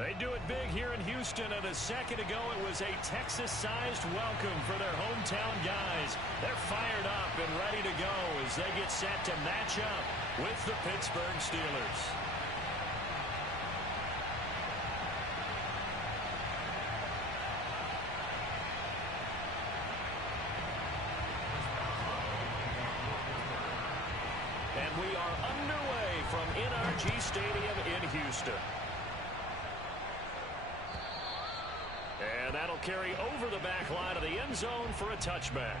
They do it big here in Houston, and a second ago it was a Texas-sized welcome for their hometown guys. They're fired up and ready to go as they get set to match up with the Pittsburgh Steelers. And we are underway from NRG Stadium in Houston. And that'll carry over the back line of the end zone for a touchback.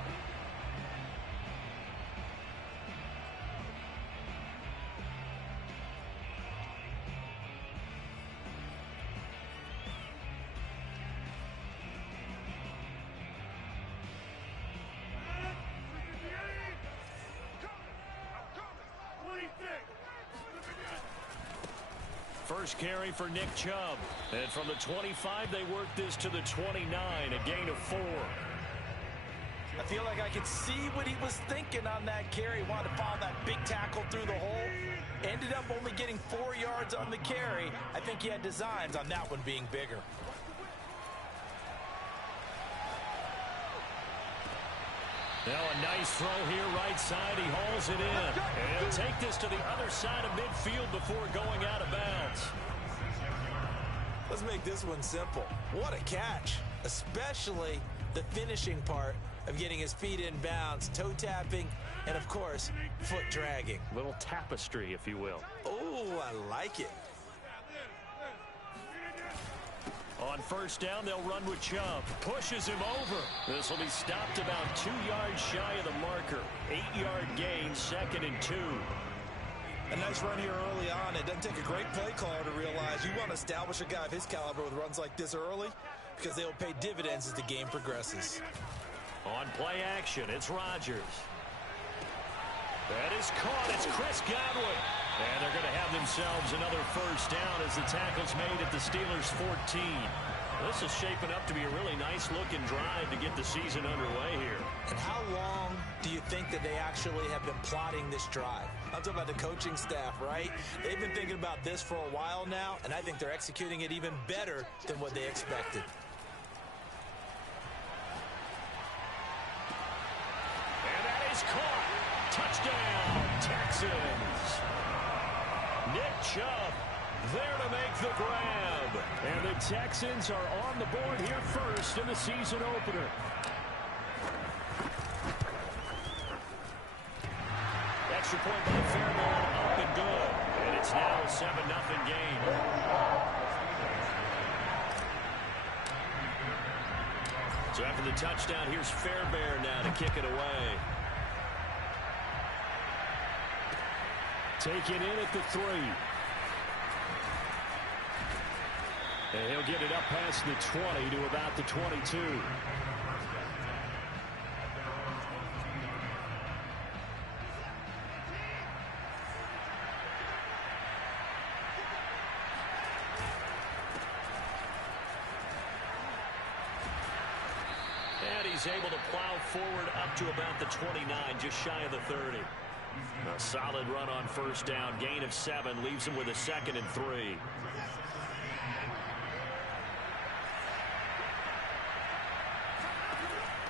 First carry for Nick Chubb. And from the 25, they work this to the 29, a gain of 4. I feel like I could see what he was thinking on that carry. Wanted to follow that big tackle through the hole. Ended up only getting 4 yards on the carry. I think he had designs on that one being bigger. Now a nice throw here right side. He hauls it in. And he'll take this to the other side of midfield before going out of bounds. Let's make this one simple. What a catch, especially the finishing part of getting his feet in bounds, toe tapping, and of course, foot dragging. Little tapestry, if you will. Oh, I like it. On first down, they'll run with Chubb. Pushes him over. This will be stopped about 2 yards shy of the marker. 8-yard gain, 2nd and 2. A nice run here early on. It doesn't take a great play caller to realize you want to establish a guy of his caliber with runs like this early because they will pay dividends as the game progresses. On play action, it's Rodgers. That is caught. It's Chris Godwin. And they're going to have themselves another first down as the tackle's made at the Steelers' 14. This is shaping up to be a really nice-looking drive to get the season underway here. And how long do you think that they actually have been plotting this drive? I'm talking about the coaching staff, right? They've been thinking about this for a while now, and I think they're executing it even better than what they expected. And that is caught. Touchdown, Texans. Nick Chubb there to make the grab. And the Texans are on the board here first in the season opener. Extra point by Fairbairn, up and good. And it's now a 7-0 game. So after the touchdown, here's Fairbairn now to kick it away. Taken in at the 3. And he'll get it up past the 20 to about the 22. And he's able to plow forward up to about the 29, just shy of the 30. A solid run on first down. Gain of 7 leaves him with a 2nd and 3.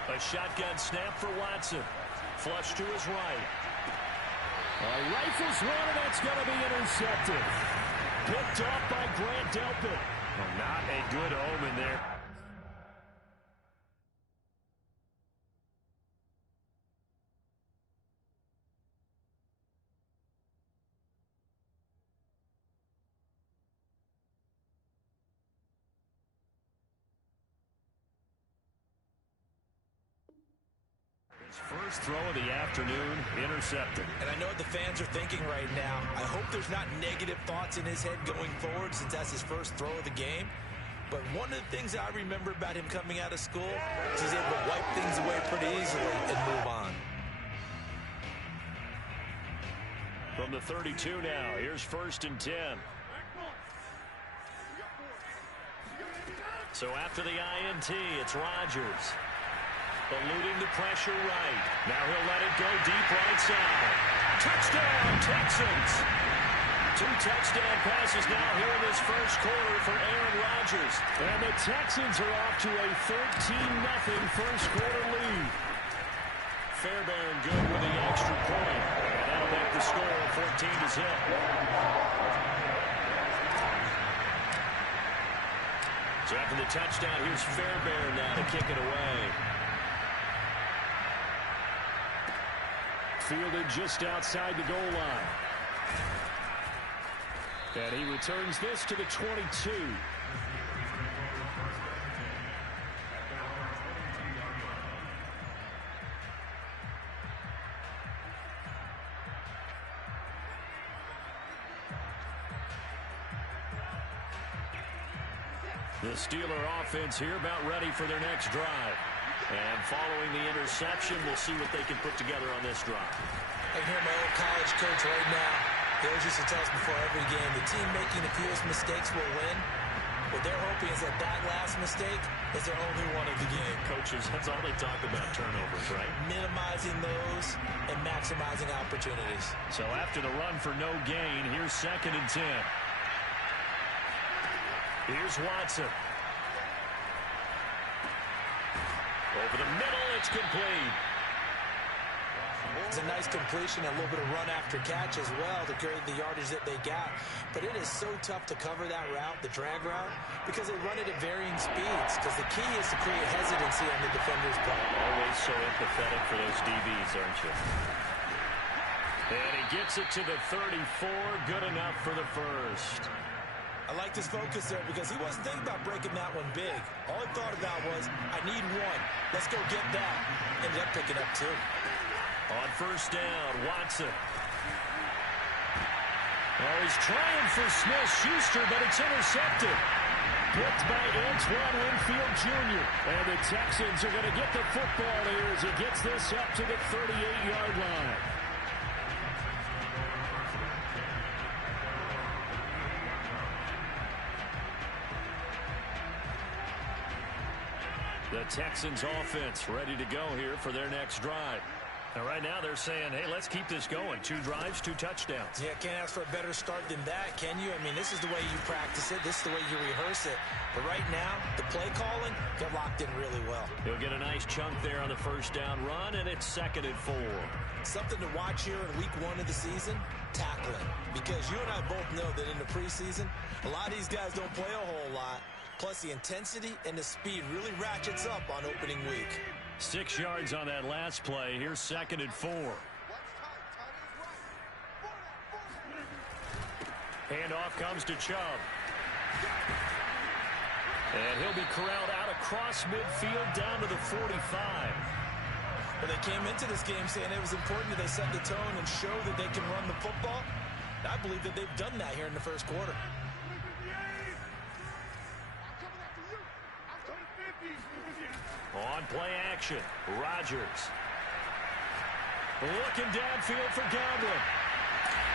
A shotgun snap for Watson. Flush to his right. Rifles one, and that's going to be intercepted. Picked off by Grant Delpit. Well, not a good omen there. First throw of the afternoon, intercepted. And I know what the fans are thinking right now. I hope there's not negative thoughts in his head going forward since that's his first throw of the game. But one of the things I remember about him coming out of school is he's able to wipe things away pretty easily and move on. From the 32 now, here's 1st and 10. So after the INT, it's Rodgers. Eluding the pressure right. Now he'll let it go deep right side. Touchdown, Texans! 2 touchdown passes now here in this first quarter for Aaron Rodgers. And the Texans are off to a 13-0 first quarter lead. Fairbairn good with the extra point. And that'll make the score 14-0. So after the touchdown, here's Fairbairn now to kick it away. Fielded just outside the goal line. And he returns this to the 22. The Steeler offense here about ready for their next drive. And following the interception, we'll see what they can put together on this drive. I hear my old college coach right now. He always used to tell us before every game, the team making the fewest mistakes will win. What they're hoping is that last mistake is their only one of the game. Coaches, that's all they talk about, turnovers, right? Minimizing those and maximizing opportunities. So after the run for no gain, here's 2nd and 10. Here's Watson. Over the middle, it's complete. It's a nice completion, a little bit of run after catch as well to create the yardage that they got. But it is so tough to cover that route, the drag route, because they run it at varying speeds. Because the key is to create hesitancy on the defender's part. Always so empathetic for those DBs, aren't you? And he gets it to the 34. Good enough for the first. I like his focus there because he wasn't thinking about breaking that one big. All he thought about was, I need one. Let's go get that. Ended up picking up 2. On first down, Watson. Oh, he's trying for Smith-Schuster, but it's intercepted. Picked by Antoine Winfield Jr. And the Texans are going to get the football here as he gets this up to the 38-yard line. The Texans offense ready to go here for their next drive. And right now they're saying, hey, let's keep this going. 2 drives, 2 touchdowns. Yeah, can't ask for a better start than that, can you? I mean, this is the way you practice it. This is the way you rehearse it. But right now, the play calling got locked in really well. He'll get a nice chunk there on the first down run, and it's 2nd and 4. Something to watch here in week 1 of the season, tackling. Because you and I both know that in the preseason, a lot of these guys don't play a whole lot. Plus, the intensity and the speed really ratchets up on opening week. 6 yards on that last play. Here's 2nd and 4. Handoff comes to Chubb. And he'll be corralled out across midfield down to the 45. Well, they came into this game saying it was important that they set the tone and show that they can run the football. I believe that they've done that here in the first quarter. On play action, Rodgers. Looking downfield for Godwin.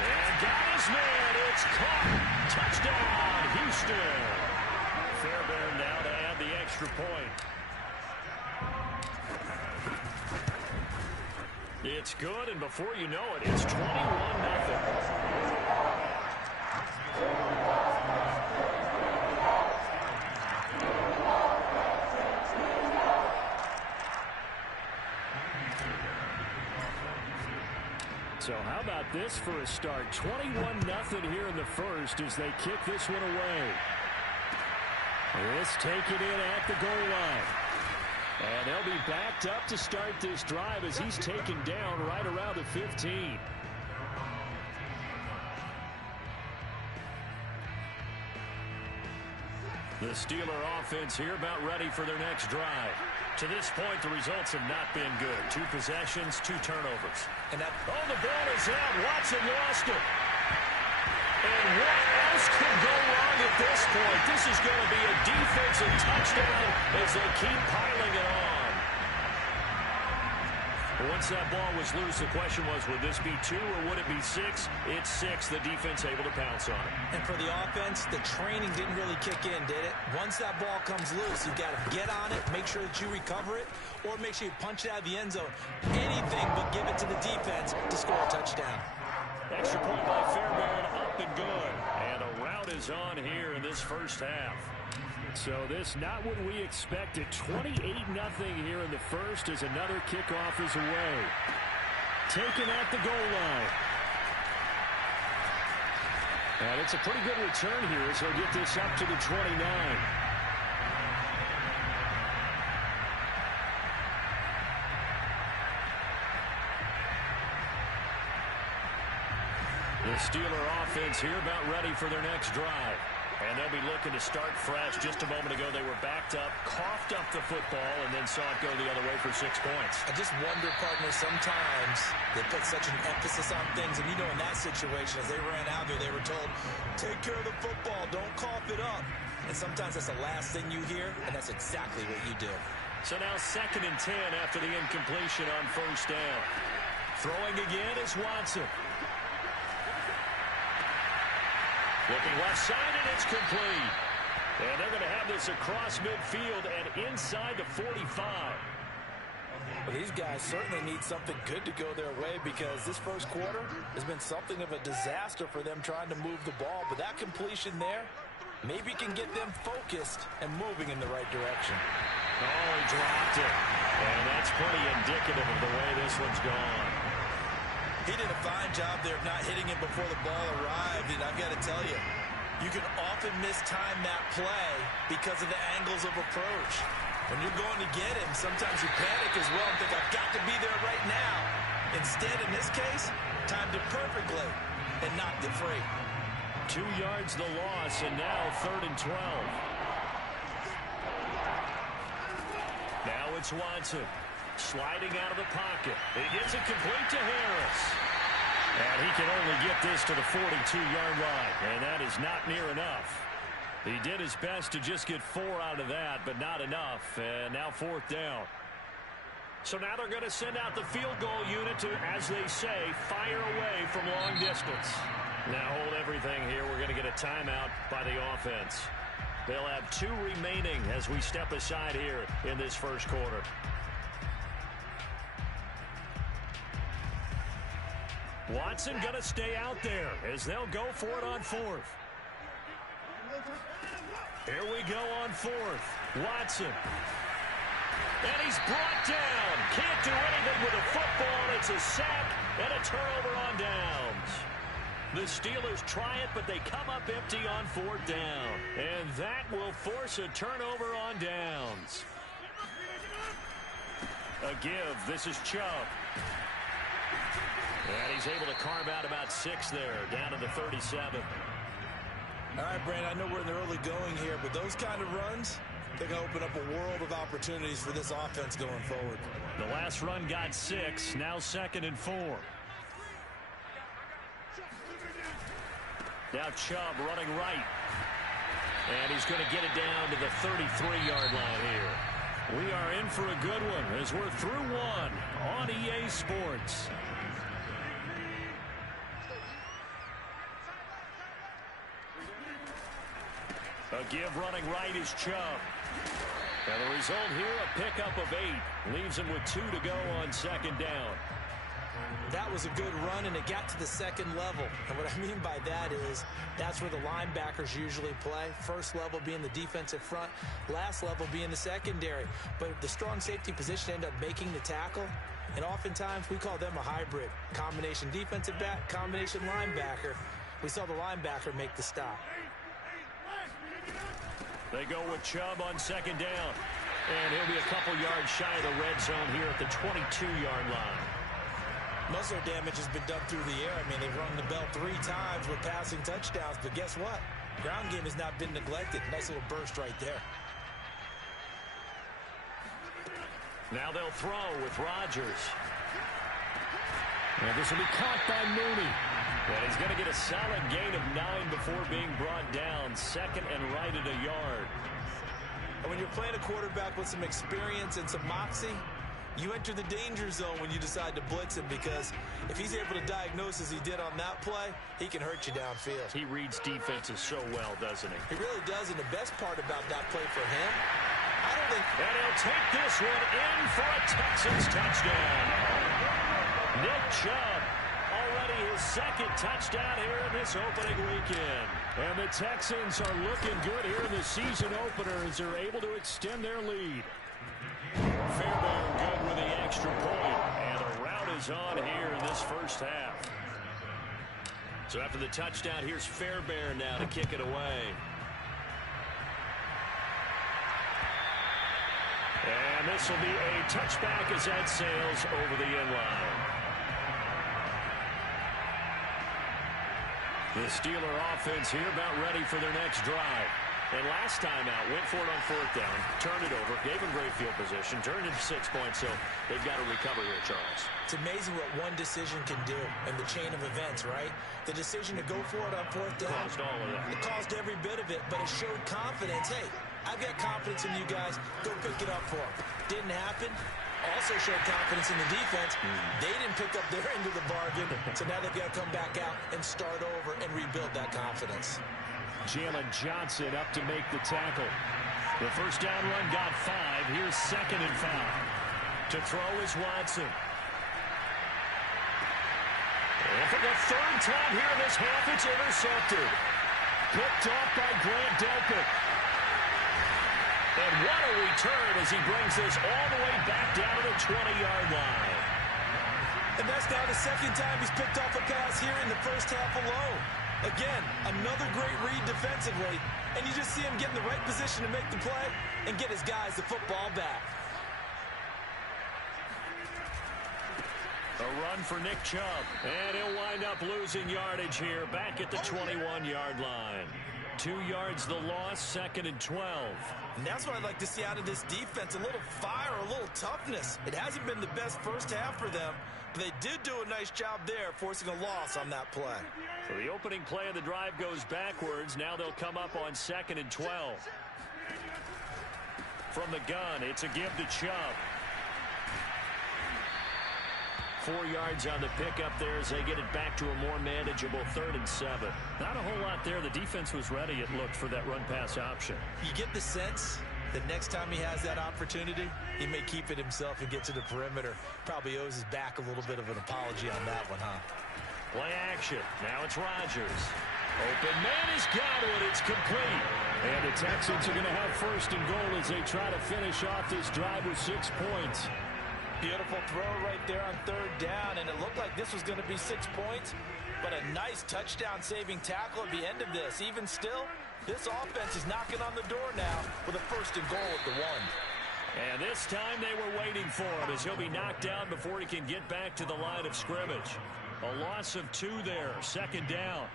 And got his man. It's caught. Touchdown, Houston. Fairbairn now to add the extra point. It's good, and before you know it, it's 21-0. So how about this for a start? 21-0 here in the first as they kick this one away. This taken in at the goal line. And they'll be backed up to start this drive as he's taken down right around the 15. The Steeler offense here about ready for their next drive. To this point, the results have not been good. 2 possessions, 2 turnovers. And that, oh, the ball is out. Watson lost it. And what else could go wrong at this point? This is going to be a defensive touchdown as they keep piling it on. Once that ball was loose, the question was, would this be 2 or would it be 6? It's 6. The defense able to pounce on it. And for the offense, the training didn't really kick in, did it? Once that ball comes loose, you've got to get on it, make sure that you recover it, or make sure you punch it out of the end zone. Anything but give it to the defense to score a touchdown. Extra point by Fairbairn, up and good. And a rout is on here in this first half. So this not what we expected. 28-0 here in the first as another kickoff is away. Taken at the goal line. And it's a pretty good return here as he'll get this up to the 29. The Steeler offense here about ready for their next drive. And they'll be looking to start fresh. Just a moment ago, they were backed up, coughed up the football, and then saw it go the other way for 6 points. I just wonder, partner, sometimes they put such an emphasis on things. And, you know, in that situation, as they ran out there, they were told, take care of the football, don't cough it up. And sometimes that's the last thing you hear, and that's exactly what you do. So now 2nd and 10 after the incompletion on first down. Throwing again is Watson. Looking left side, and it's complete. And they're going to have this across midfield and inside the 45. Well, these guys certainly need something good to go their way because this first quarter has been something of a disaster for them trying to move the ball. But that completion there maybe can get them focused and moving in the right direction. Oh, he dropped it. And that's pretty indicative of the way this one's gone. He did a fine job there of not hitting it before the ball arrived, and I've got to tell you, you can often mistime that play because of the angles of approach. When you're going to get him, sometimes you panic as well and think, I've got to be there right now. Instead, in this case, timed it perfectly and knocked it free. 2 yards the loss, and now 3rd and 12. Now it's Watson. Sliding out of the pocket. He gets it complete to Harris. And he can only get this to the 42-yard line. And that is not near enough. He did his best to just get 4 out of that, but not enough. And now 4th down. So now they're going to send out the field goal unit to, as they say, fire away from long distance. Now hold everything here. We're going to get a timeout by the offense. They'll have 2 remaining as we step aside here in this first quarter. Watson going to stay out there as they'll go for it on 4th. Here we go on 4th. Watson. And he's brought down. Can't do anything with a football. It's a sack and a turnover on downs. The Steelers try it, but they come up empty on 4th down. And that will force a turnover on downs. A give. This is Chubb. And he's able to carve out about 6 there, down to the 37. All right, Brandon, I know we're in the early going here, but those kind of runs, they're going to open up a world of opportunities for this offense going forward. The last run got 6, now 2nd and 4. Now Chubb running right. And he's going to get it down to the 33-yard line here. We are in for a good one as we're through 1 on EA Sports. A give running right is Chubb. And the result here, a pickup of 8. Leaves him with 2 to go on 2nd down. That was a good run, and it got to the 2nd level. And what I mean by that is that's where the linebackers usually play. First level being the defensive front, last level being the secondary. But the strong safety position ended up making the tackle. And oftentimes we call them a hybrid. Combination defensive back, combination linebacker. We saw the linebacker make the stop. They go with Chubb on 2nd down. And he'll be a couple yards shy of the red zone here at the 22-yard line. Most of their damage has been done through the air. I mean, they've rung the bell 3 times with passing touchdowns. But guess what? Ground game has not been neglected. Nice little burst right there. Now they'll throw with Rodgers. And this will be caught by Mooney. And he's going to get a solid gain of 9 before being brought down. 2nd and right at a yard. And when you're playing a quarterback with some experience and some moxie, you enter the danger zone when you decide to blitz him, because if he's able to diagnose as he did on that play, he can hurt you downfield. He reads defenses so well, doesn't he? He really does, and the best part about that play for him, I don't think... And he'll take this one in for a Texans touchdown. Nick Chubb already be his second touchdown here in this opening weekend. And the Texans are looking good here in the season opener as they're able to extend their lead. Fairbairn good with the extra point, and the rout is on here in this first half. So after the touchdown, here's Fairbairn now to kick it away. And this will be a touchback as that sails over the end line. The Steeler offense here about ready for their next drive. And last time out, went for it on fourth down, turned it over, gave them great field position, turned into 6 points, so they've got to recover here, Charles. It's amazing what one decision can do in the chain of events, right? The decision to go for it on fourth down. Caused all of that. It caused every bit of it, but it showed confidence. Hey, I've got confidence in you guys. Go pick it up for them. Didn't happen. Also showed confidence in the defense. They didn't pick up their end of the bargain, so now they've got to come back out and start over and rebuild that confidence. Jalen Johnson up to make the tackle. The first down run got 5. Here's 2nd and 5. To throw is Watson. And for the third time here in this half, it's intercepted. Picked off by Grant Delpit. And what a return as he brings this all the way back down to the 20-yard line. And that's now the second time he's picked off a pass here in the first half alone. Again, another great read defensively, and you just see him get in the right position to make the play and get his guys the football back. A run for Nick Chubb, and he'll wind up losing yardage here back at the 21-yard line. 2 yards the loss, 2nd and 12. And that's what I'd like to see out of this defense, a little fire, a little toughness. It hasn't been the best first half for them, but they did do a nice job there, forcing a loss on that play. So the opening play of the drive goes backwards. Now they'll come up on 2nd and 12. From the gun, it's a give to Chubb. 4 yards on the pickup there as they get it back to a more manageable 3rd and 7. Not a whole lot there. The defense was ready, it looked, for that run-pass option. You get the sense that next time he has that opportunity, he may keep it himself and get to the perimeter. Probably owes his back a little bit of an apology on that one, huh? Play action. Now it's Rodgers. Open man has got it. It's complete. And the Texans are going to have 1st and goal as they try to finish off this drive with 6 points. Beautiful throw right there on 3rd down, and it looked like this was going to be 6 points, but a nice touchdown-saving tackle at the end of this. Even still, this offense is knocking on the door now with a 1st and goal at the 1. And this time they were waiting for him as he'll be knocked down before he can get back to the line of scrimmage. A loss of 2 there, 2nd down.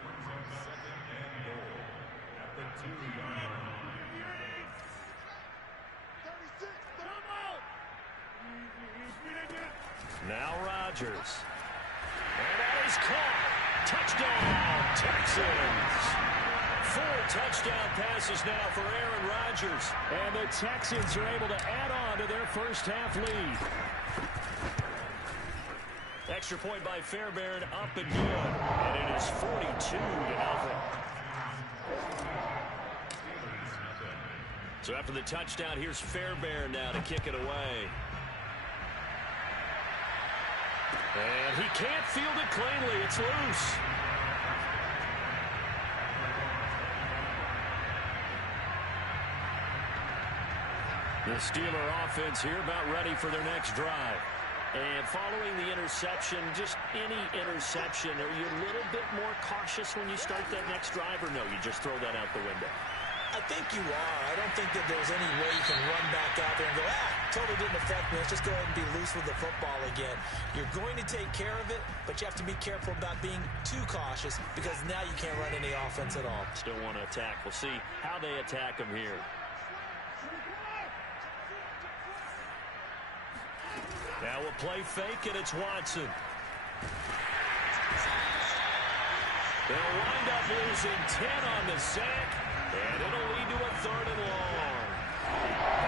Now Rodgers. And that is caught. Touchdown, Texans. 4 touchdown passes now for Aaron Rodgers. And the Texans are able to add on to their first half lead. Extra point by Fairbairn, up and good. And it is 42-0. So after the touchdown, here's Fairbairn now to kick it away. And he can't field it cleanly. It's loose. The Steeler offense here about ready for their next drive. And following the interception, just any interception, are you a little bit more cautious when you start that next drive, or no, you just throw that out the window? I think you are. I don't think that there's any way you can run back out there and go, totally didn't affect me. Let's just go ahead and be loose with the football again. You're going to take care of it, but you have to be careful about being too cautious because now you can't run any offense at all. Still want to attack. We'll see how they attack him here. Now we'll play fake, and it's Watson. They'll wind up losing 10 on the sack, and it'll lead to a 3rd and long.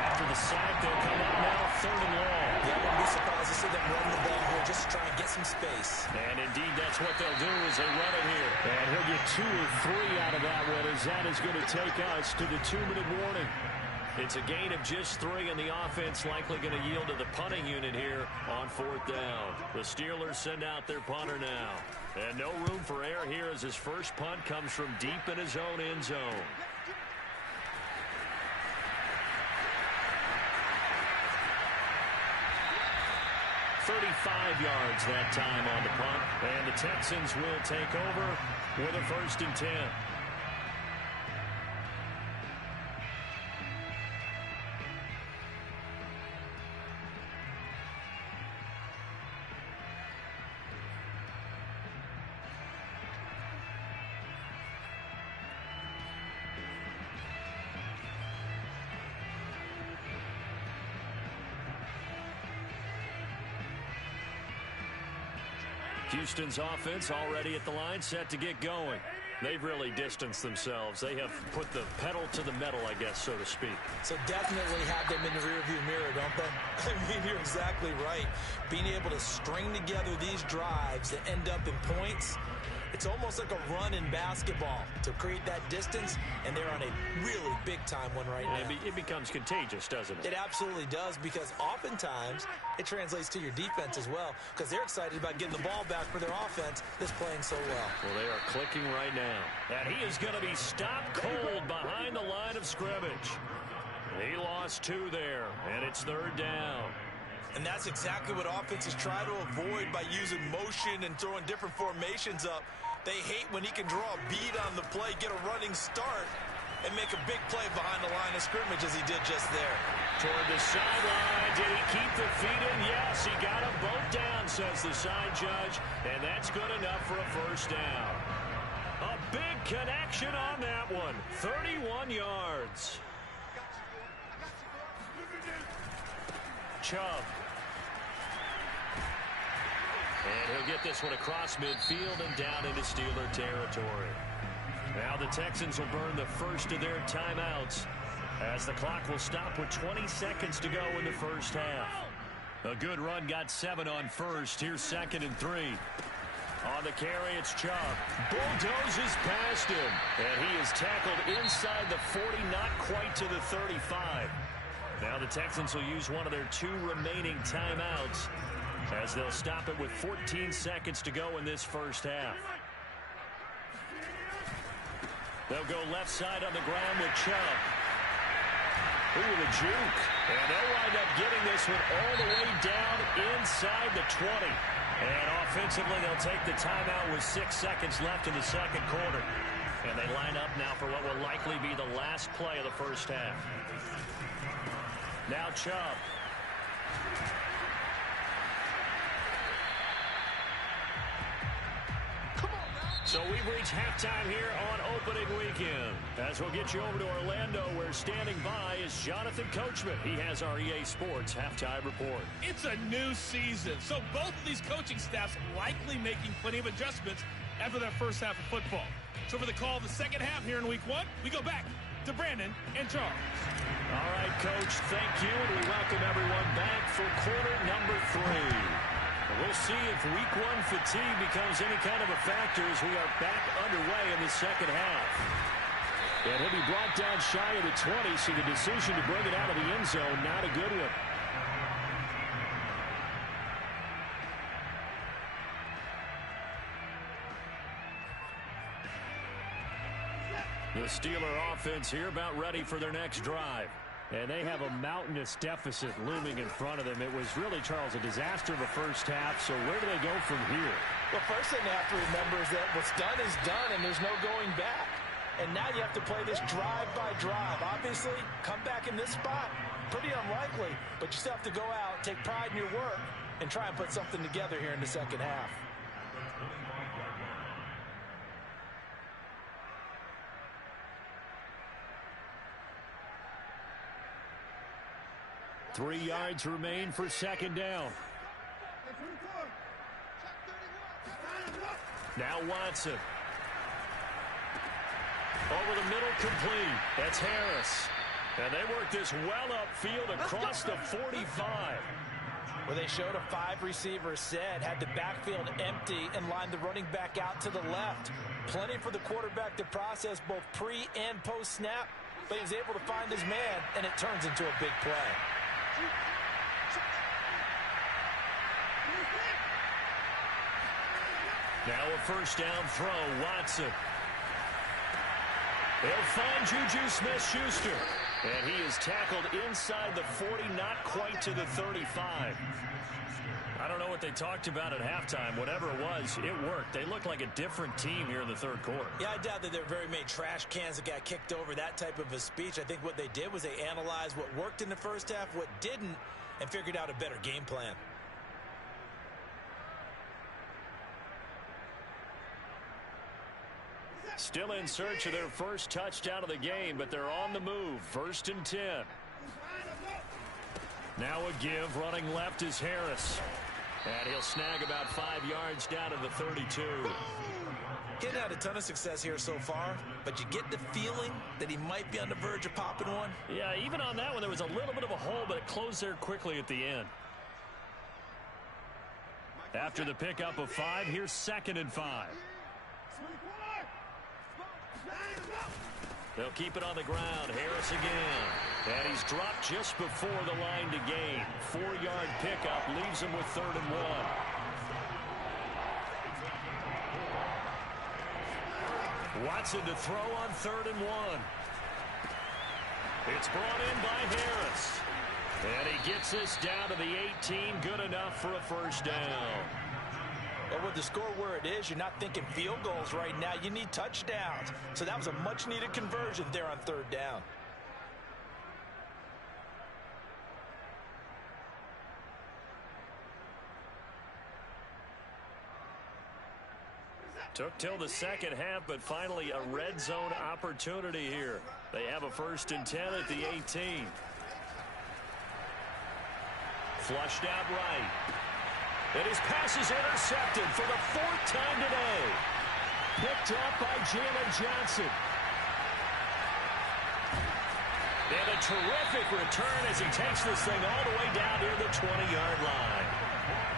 After the sack, they'll come up now 3rd and long. Yeah, I wouldn't be surprised to see them run the ball here just to try and get some space. And indeed, that's what they'll do as they run it here. And he'll get 2 or 3 out of that one as that is going to take us to the 2-minute warning. It's a gain of just 3, and the offense likely going to yield to the punting unit here on 4th down. The Steelers send out their punter now. And no room for error here as his first punt comes from deep in his own end zone. "35 yards that time on the punt, and the Texans will take over with a 1st and 10. Houston's offense already at the line, set to get going. They've really distanced themselves. They have put the pedal to the metal, I guess, so to speak. So definitely have them in the rearview mirror, don't they? I mean, you're exactly right. Being able to string together these drives that end up in points, it's almost like a run in basketball to create that distance, and they're on a really big-time one right now. It becomes contagious, doesn't it? It absolutely does, because oftentimes it translates to your defense as well, because they're excited about getting the ball back for their offense that's playing so well. Well, they are clicking right now. And he is going to be stopped cold behind the line of scrimmage. He lost 2 there, and it's 3rd down. And that's exactly what offenses try to avoid by using motion and throwing different formations up. They hate when he can draw a bead on the play, get a running start, and make a big play behind the line of scrimmage as he did just there. Toward the sideline. Did he keep the feet in? Yes, he got them both down, says the side judge. And that's good enough for a 1st down. A big connection on that one. 31 yards. Chubb. And he'll get this one across midfield and down into Steeler territory. Now the Texans will burn the first of their timeouts as the clock will stop with 20 seconds to go in the first half. A good run got 7 on first. Here's 2nd and 3. On the carry, it's Chubb. Bulldozes past him. And he is tackled inside the 40, not quite to the 35. Now the Texans will use one of their 2 remaining timeouts as they'll stop it with 14 seconds to go in this first half. They'll go left side on the ground with Chubb. Ooh, the juke. And they'll wind up getting this one all the way down inside the 20. And offensively, they'll take the timeout with 6 seconds left in the second quarter. And they line up now for what will likely be the last play of the first half. Now Chubb. So we've reached halftime here on opening weekend. As we'll get you over to Orlando, where standing by is Jonathan Coachman. He has our EA Sports halftime report. It's a new season, so both of these coaching staffs likely making plenty of adjustments after that first half of football. So for the call of the second half here in week 1, we go back to Brandon and Charles. All right, Coach, thank you. And we welcome everyone back for quarter number 3. We'll see if week 1 fatigue becomes any kind of a factor as we are back underway in the second half. And he'll be brought down shy of the 20, so the decision to bring it out of the end zone, not a good one. The Steeler offense here about ready for their next drive. And they have a mountainous deficit looming in front of them. It was really, Charles, a disaster of a first half. So where do they go from here? Well, first thing they have to remember is that what's done is done, and there's no going back. And now you have to play this drive by drive. Obviously, come back in this spot, pretty unlikely. But you still have to go out, take pride in your work, and try and put something together here in the second half. Three yards remain for second down. Now Watson. Over the middle, complete. That's Harris. And they work this well upfield across the 45. Where they showed a 5-receiver set, had the backfield empty, and lined the running back out to the left. Plenty for the quarterback to process both pre and post snap, but he's able to find his man, and it turns into a big play. Now a first down throw, Watson. He'll find Juju Smith-Schuster. And he is tackled inside the 40, not quite to the 35. I don't know what they talked about at halftime. Whatever it was, it worked. They look like a different team here in the third quarter. Yeah, I doubt that there were very many trash cans that got kicked over, that type of a speech. I think what they did was they analyzed what worked in the first half, what didn't, and figured out a better game plan. Still in search of their first touchdown of the game, but they're on the move. 1st and 10. Now a give. Running left is Harris. And he'll snag about 5 yards down to the 32. Getting had a ton of success here so far, but you get the feeling that he might be on the verge of popping one. Yeah, even on that one, there was a little bit of a hole, but it closed there quickly at the end. After the pickup of 5, here's 2nd and 5. They'll keep it on the ground. Harris again. And he's dropped just before the line to gain. 4-yard pickup leaves him with 3rd and 1. Watson to throw on 3rd and 1. It's brought in by Harris. And he gets this down to the 18. Good enough for a first down. But with the score where it is, you're not thinking field goals right now. You need touchdowns. So that was a much-needed conversion there on 3rd down. Took till the second half, but finally a red zone opportunity here. They have a 1st and 10 at the 18. Flushed out right. And his pass is intercepted for the 4th time today. Picked up by Jalen Johnson. And a terrific return as he takes this thing all the way down near the 20-yard line.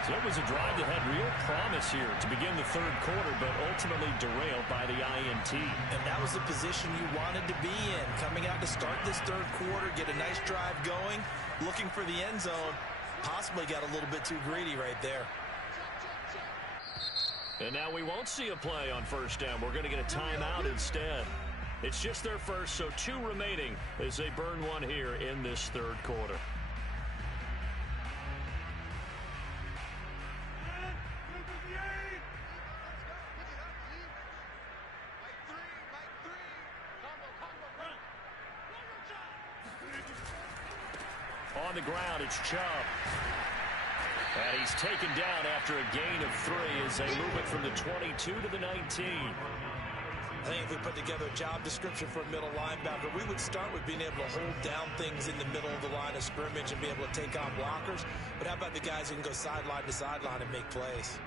So it was a drive that had real promise here to begin the 3rd quarter, but ultimately derailed by the INT. And that was the position you wanted to be in. Coming out to start this 3rd quarter, get a nice drive going, looking for the end zone. Possibly got a little bit too greedy right there. And now we won't see a play on 1st down. We're going to get a timeout instead. It's just their first, so 2 remaining as they burn one here in this 3rd quarter. On the ground, it's Chubb. And he's taken down after a gain of 3 as they move it from the 22 to the 19. I think if we put together a job description for a middle linebacker, we would start with being able to hold down things in the middle of the line of scrimmage and be able to take on blockers. But how about the guys who can go sideline to sideline and make plays?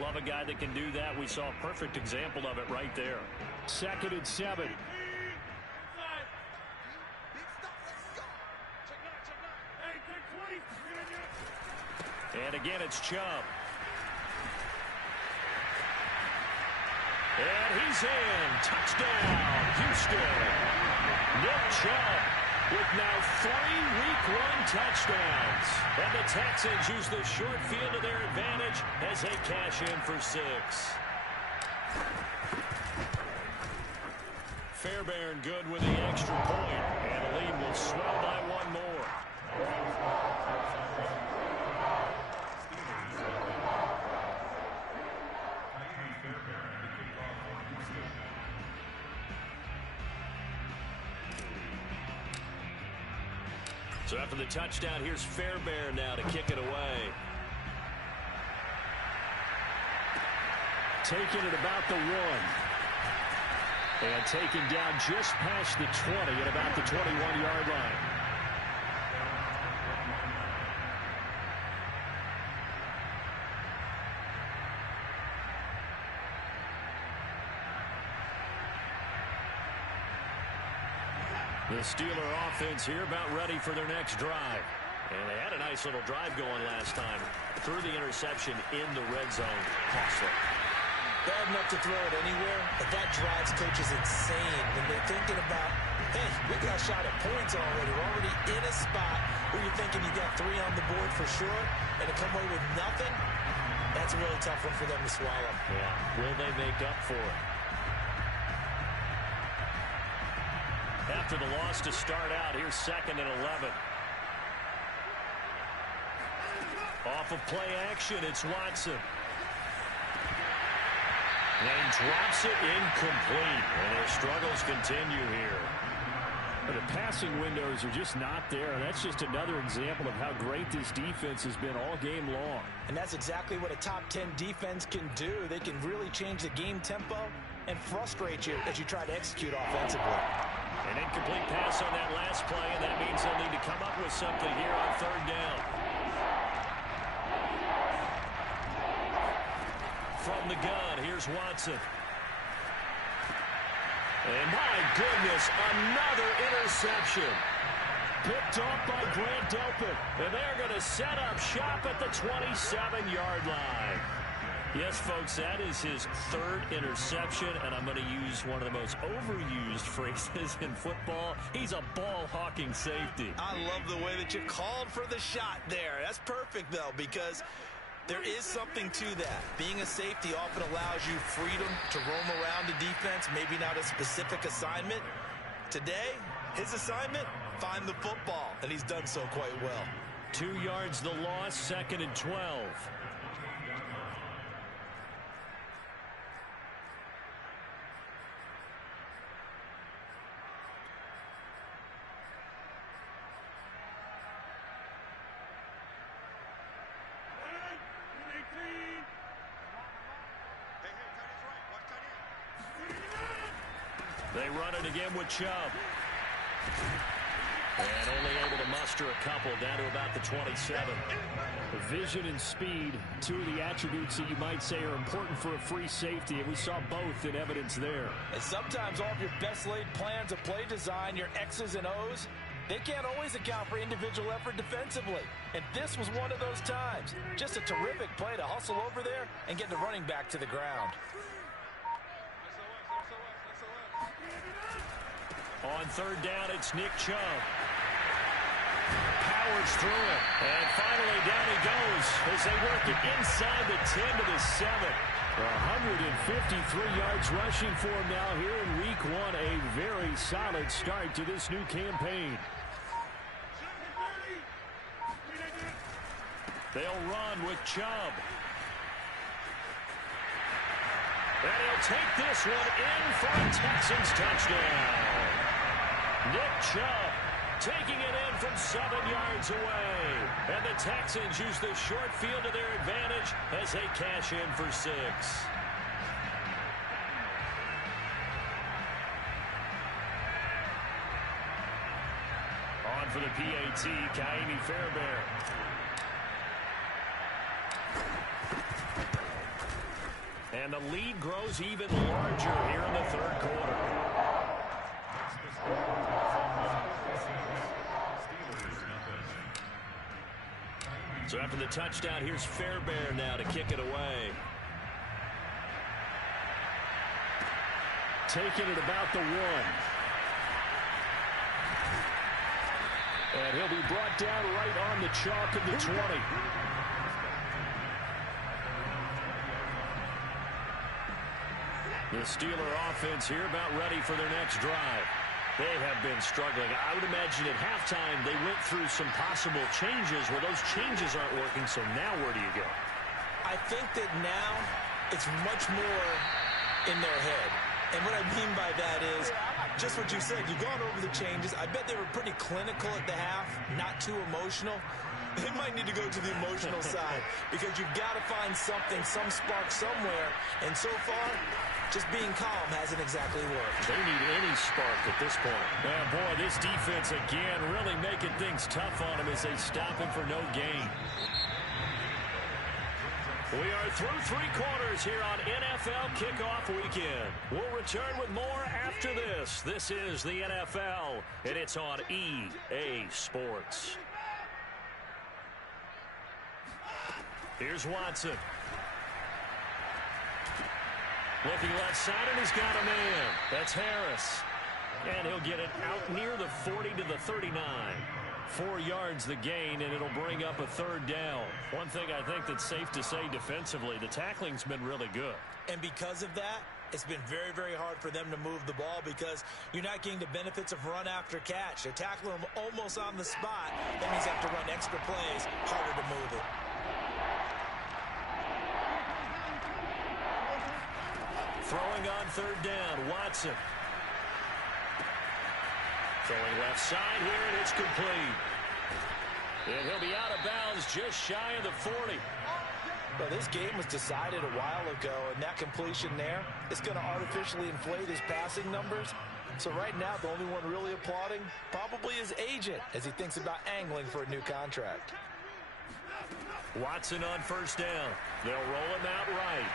Love a guy that can do that. We saw a perfect example of it right there. 2nd and 7. And again, it's Chubb. And he's in. Touchdown, Houston. Nick Chubb with now 3 Week 1 touchdowns. And the Texans use the short field to their advantage as they cash in for 6. Fairbairn good with the extra point. And the lead will swell by 1 more. So after the touchdown, here's Fairbairn now to kick it away. Taking it about the 1. And taken down just past the 20 at about the 21-yard line. The Steeler offense here about ready for their next drive. And they had a nice little drive going last time. Threw the interception in the red zone. Costly. Bad enough to throw it anywhere, but that drives coaches insane when they're thinking about hey, we got a shot at points already. We're already in a spot where you're thinking you got 3 on the board for sure, and to come away with nothing, that's a really tough one for them to swallow. Yeah, will they make up for it? After the loss to start out, here's 2nd and 11. Off of play action, it's Watson. And drops it incomplete. And their struggles continue here. The passing windows are just not there. That's just another example of how great this defense has been all game long. And that's exactly what a top 10 defense can do. They can really change the game tempo and frustrate you as you try to execute offensively. An incomplete pass on that last play, and that means they'll need to come up with something here on 3rd down. From the gun, here's Watson. And my goodness, another interception. Picked off by Grant Delpit. And they're going to set up shop at the 27-yard line. Yes, folks, that is his 3rd interception, and I'm going to use one of the most overused phrases in football. He's a ball-hawking safety. I love the way that you called for the shot there. That's perfect, though, because there is something to that. Being a safety often allows you freedom to roam around the defense, maybe not a specific assignment. Today, his assignment, find the football, and he's done so quite well. 2 yards the loss, 2nd and 12. They run it again with Chubb. And only able to muster a couple down to about the 27. Vision and speed, 2 of the attributes that you might say are important for a free safety, and we saw both in evidence there. And sometimes all of your best laid plans of play design, your X's and O's, they can't always account for individual effort defensively. And this was one of those times. Just a terrific play to hustle over there and get the running back to the ground. On 3rd down, it's Nick Chubb. Powers through it. And finally, down he goes as they work it inside the 10 to the 7. 153 yards rushing for him now here in week 1. A very solid start to this new campaign. They'll run with Chubb. And he'll take this one in for a Texans touchdown. Nick Chubb taking it in from 7 yards away. And the Texans use the short field to their advantage as they cash in for 6. On for the PAT, Kaimi Fairbairn. And the lead grows even larger here in the 3rd quarter. So after the touchdown, here's Fairbairn now to kick it away. Taking it about the 1. And he'll be brought down right on the chalk of the 20. The Steeler offense here about ready for their next drive. They have been struggling. I would imagine at halftime they went through some possible changes where those changes aren't working, so now where do you go? I think that now it's much more in their head. And what I mean by that is just what you said. You've gone over the changes. I bet they were pretty clinical at the half, not too emotional. They might need to go to the emotional side because you've got to find something, some spark somewhere. And so far, just being calm hasn't exactly worked. They need any spark at this point. Oh, boy, this defense again really making things tough on him as they stop him for no gain. We are through 3 quarters here on NFL Kickoff Weekend. We'll return with more after this. This is the NFL, and it's on EA Sports. Here's Watson. Looking left side, and he's got a man. That's Harris. And he'll get it out near the 40 to the 39. 4 yards the gain, and it'll bring up a third down. One thing I think that's safe to say defensively, the tackling's been really good. And because of that, it's been very, very hard for them to move the ball because you're not getting the benefits of run after catch. They're tackling them almost on the spot. That means they have to run extra plays, harder to move it. Throwing on third down, Watson. Throwing left side here, and it's complete. And he'll be out of bounds just shy of the 40. Well, this game was decided a while ago, and that completion there is going to artificially inflate his passing numbers. So right now, the only one really applauding probably his agent as he thinks about angling for a new contract. Watson on first down. They'll roll him out right.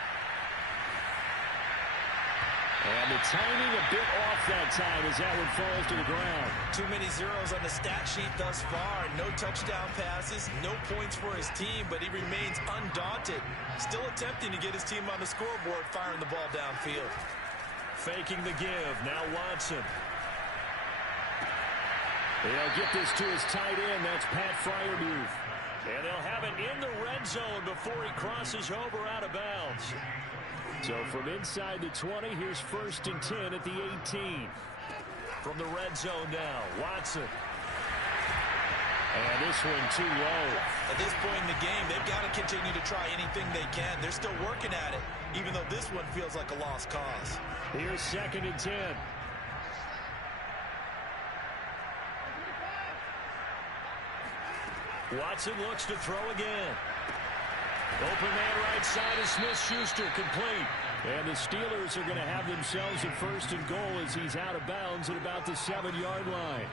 And the timing a bit off that time as that one falls to the ground. Too many zeros on the stat sheet thus far. No touchdown passes, no points for his team, but he remains undaunted. Still attempting to get his team on the scoreboard, firing the ball downfield. Faking the give. Now Watson. They'll get this to his tight end. That's Pat Fryermuth. And they'll have it in the red zone before he crosses over out of bounds. So from inside the 20, here's 1st and 10 at the 18. From the red zone now, Watson. And this one too low. At this point in the game, they've got to continue to try anything they can. They're still working at it, even though this one feels like a lost cause. Here's 2nd and 10. Watson looks to throw again. Open man right side is Smith-Schuster, complete. And the Steelers are going to have themselves a 1st and goal as he's out of bounds at about the 7-yard line.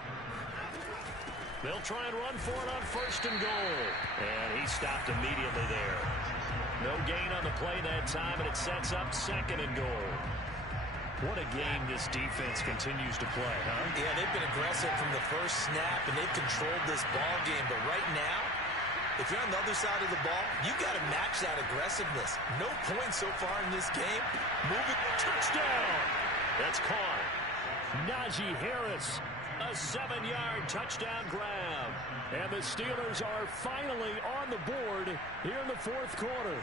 They'll try and run for it on 1st and goal. And he stopped immediately there. No gain on the play that time, and it sets up 2nd and goal. What a game this defense continues to play, huh? Yeah, they've been aggressive from the first snap, and they've controlled this ball game. But right now, if you're on the other side of the ball, you've got to match that aggressiveness. No points so far in this game. Moving. Touchdown! That's caught. Najee Harris, a 7-yard touchdown grab. And the Steelers are finally on the board here in the 4th quarter.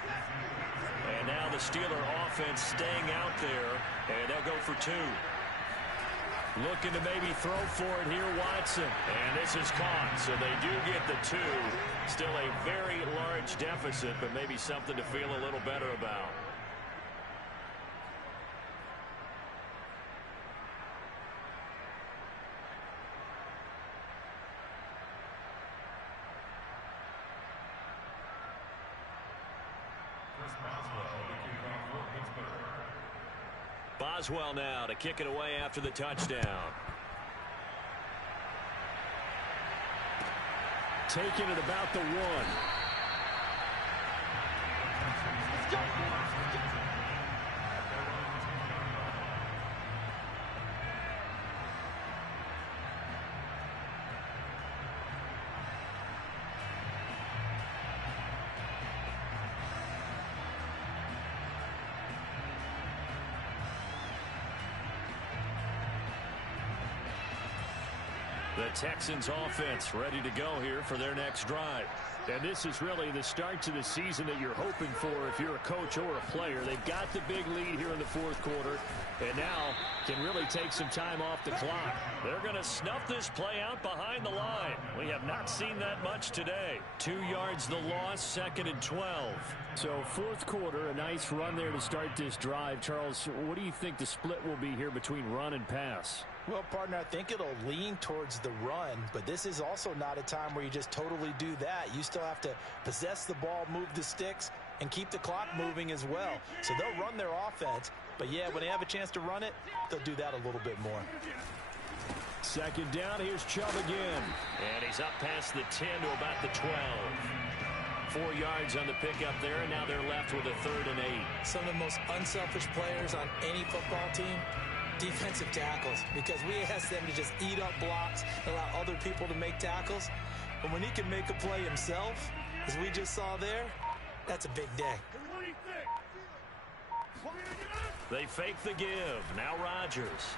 And now the Steeler offense staying out there, and they'll go for 2. Looking to maybe throw for it here, Watson. And this is caught, so they do get the 2. Still a very large deficit, but maybe something to feel a little better about. Boswell now to kick it away after the touchdown. Taking it about the 1. The Texans offense ready to go here for their next drive. And this is really the start to the season that you're hoping for if you're a coach or a player. They've got the big lead here in the 4th quarter, and now can really take some time off the clock. They're going to snuff this play out behind the line. We have not seen that much today. 2 yards the loss, 2nd and 12. So 4th quarter, a nice run there to start this drive. Charles, what do you think the split will be here between run and pass? Well, partner, I think it'll lean towards the run, but this is also not a time where you just totally do that. You still have to possess the ball, move the sticks, and keep the clock moving as well. So they'll run their offense, but yeah, when they have a chance to run it, they'll do that a little bit more. 2nd down, here's Chubb again. And he's up past the 10 to about the 12. 4 yards on the pickup there, and now they're left with a 3rd and 8. Some of the most unselfish players on any football team, defensive tackles, because we ask them to just eat up blocks, allow other people to make tackles. But when he can make a play himself, as we just saw there, that's a big day. They fake the give. Now Rodgers.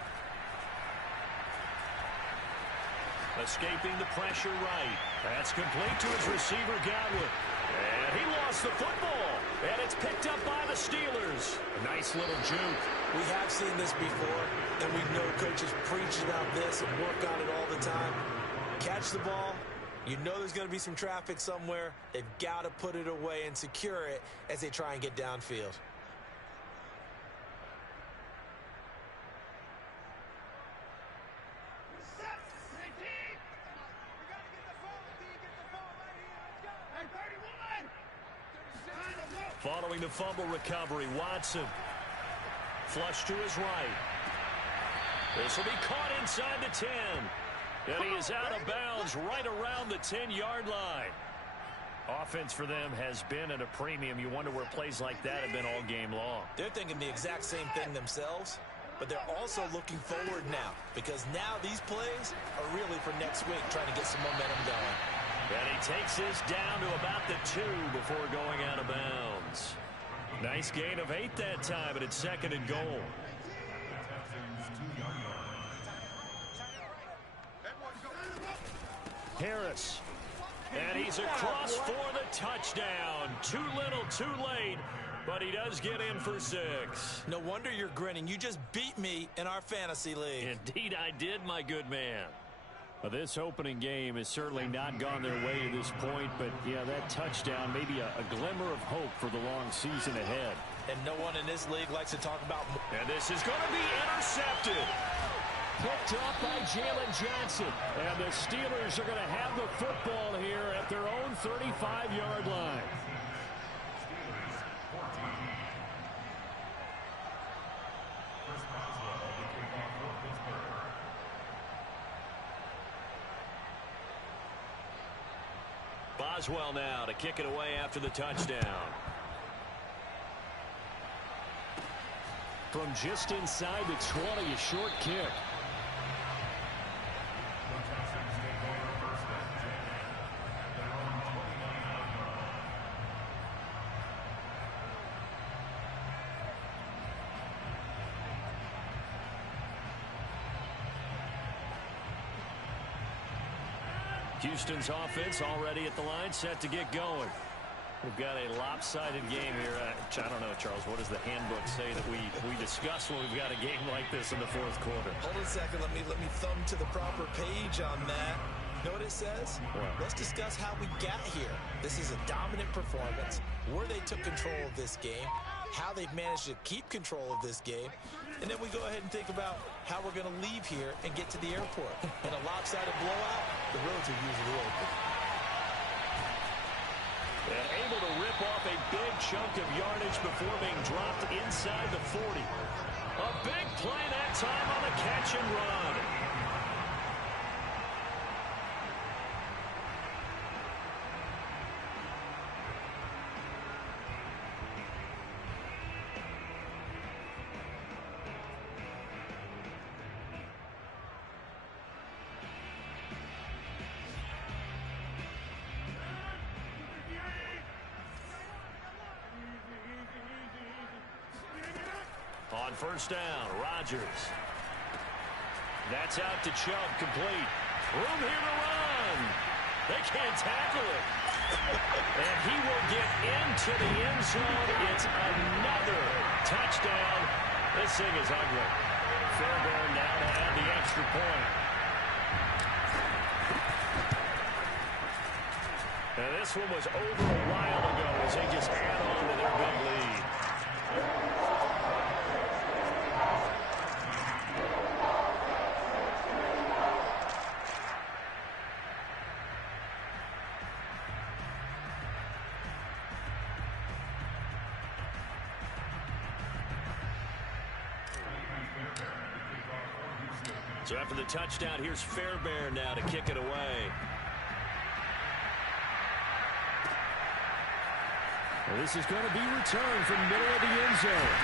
Escaping the pressure right. That's complete to his receiver, Godwin. And he lost the football. And it's picked up by the Steelers. A nice little juke. We have seen this before, and we know coaches preach about this and work on it all the time. Catch the ball. You know there's going to be some traffic somewhere. They've got to put it away and secure it as they try and get downfield. Following the fumble recovery, Watson. Flush to his right. This will be caught inside the 10. And he is out of bounds right around the 10-yard line. Offense for them has been at a premium. You wonder where plays like that have been all game long. They're thinking the exact same thing themselves, but they're also looking forward now because now these plays are really for next week, trying to get some momentum going. And he takes this down to about the 2 before going out of bounds. Nice gain of 8 that time, but it's 2nd and goal. Harris. And he's across for the touchdown. Too little, too late, but he does get in for 6. No wonder you're grinning. You just beat me in our fantasy league. Indeed I did, my good man. Well, this opening game has certainly not gone their way to this point, but, yeah, that touchdown, maybe a glimmer of hope for the long season ahead. And no one in this league likes to talk about... And this is going to be intercepted. Picked up by Jalen Johnson. And the Steelers are going to have the football here at their own 35-yard line. Boswell now to kick it away after the touchdown. From just inside the 20, a short kick. Houston's offense already at the line, set to get going. We've got a lopsided game here. I don't know, Charles, what does the handbook say that we discuss when we've got a game like this in the 4th quarter? Hold on a second. Let me thumb to the proper page on that. You know what it says? What? Let's discuss how we got here. This is a dominant performance, where they took control of this game, how they've managed to keep control of this game, and then we go ahead and think about how we're going to leave here and get to the airport. In a lopsided blowout, the roads are usually open. And able to rip off a big chunk of yardage before being dropped inside the 40. A big play that time on the catch and run. On first down, Rodgers. That's out to Chubb, complete. Room here to run. They can't tackle it. And he will get into the end zone. It's another touchdown. This thing is ugly. Fairbairn now to add the extra point. And this one was over a while ago as they just add on to their big lead. So after the touchdown, here's Fairbairn now to kick it away. Well, this is going to be returned from the middle of the end zone.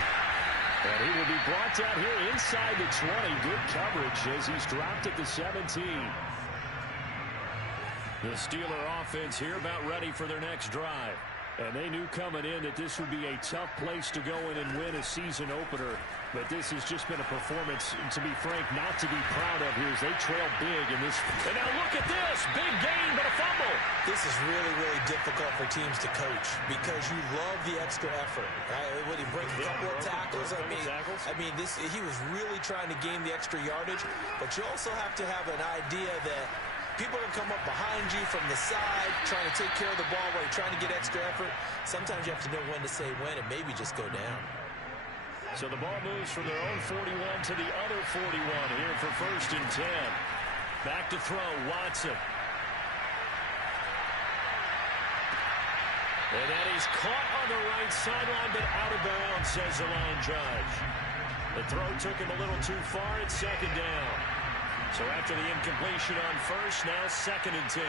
And he will be brought down here inside the 20. Good coverage as he's dropped at the 17. The Steeler offense here about ready for their next drive. And they knew coming in that this would be a tough place to go in and win a season opener. But this has just been a performance, to be frank, not to be proud of here as they trail big in this. And now look at this. Big gain, but a fumble. This is really, really difficult for teams to coach because you love the extra effort. Right? When he breaks a couple of tackles, I mean, he was really trying to gain the extra yardage. But you also have to have an idea that people are going to come up behind you from the side, trying to take care of the ball while you're trying to get extra effort. Sometimes you have to know when to say when and maybe just go down. So the ball moves from their own 41 to the other 41 here for 1st and 10. Back to throw, Watson. And that is caught on the right sideline, but out of bounds, says the line judge. The throw took him a little too far. It's 2nd down. So after the incompletion on 1st, now 2nd and 10.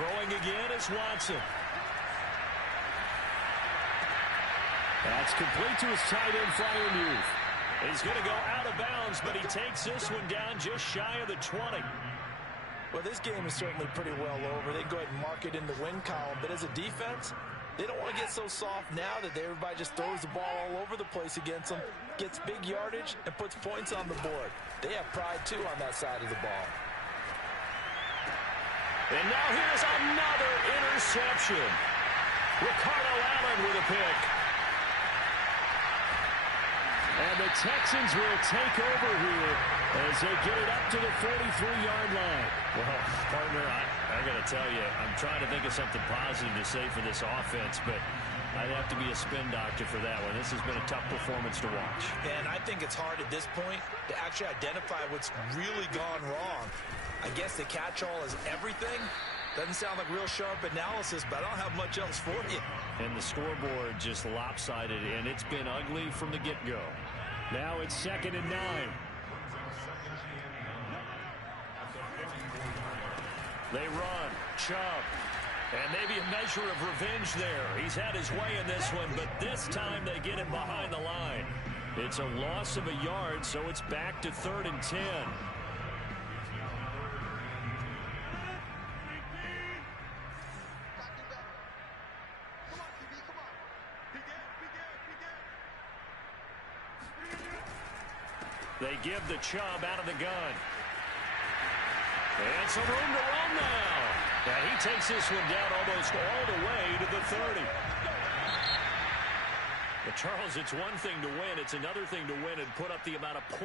Throwing again is Watson. That's complete to his tight end, Freiermuth. He's going to go out of bounds, but he takes this one down just shy of the 20. Well, this game is certainly pretty well over. They go ahead and mark it in the win column, but as a defense, they don't want to get so soft now that everybody just throws the ball all over the place against them, gets big yardage, and puts points on the board. They have pride, too, on that side of the ball. And now here's another interception. Ricardo Allen with a pick. And the Texans will take over here as they get it up to the 43-yard line. Well, partner, I got to tell you, I'm trying to think of something positive to say for this offense, but I'd have to be a spin doctor for that one. This has been a tough performance to watch. And I think it's hard at this point to actually identify what's really gone wrong. I guess the catch-all is everything. Doesn't sound like real sharp analysis, but I don't have much else for you. And the scoreboard just lopsided, and it's been ugly from the get-go. Now it's 2nd and 9. They run. Chubb. And maybe a measure of revenge there. He's had his way in this one, but this time they get him behind the line. It's a loss of a yard, so it's back to 3rd and 10. They give the Chubb out of the gun. And some room to run now. And he takes this one down almost all the way to the 30. But Charles, it's one thing to win. It's another thing to win and put up the amount of points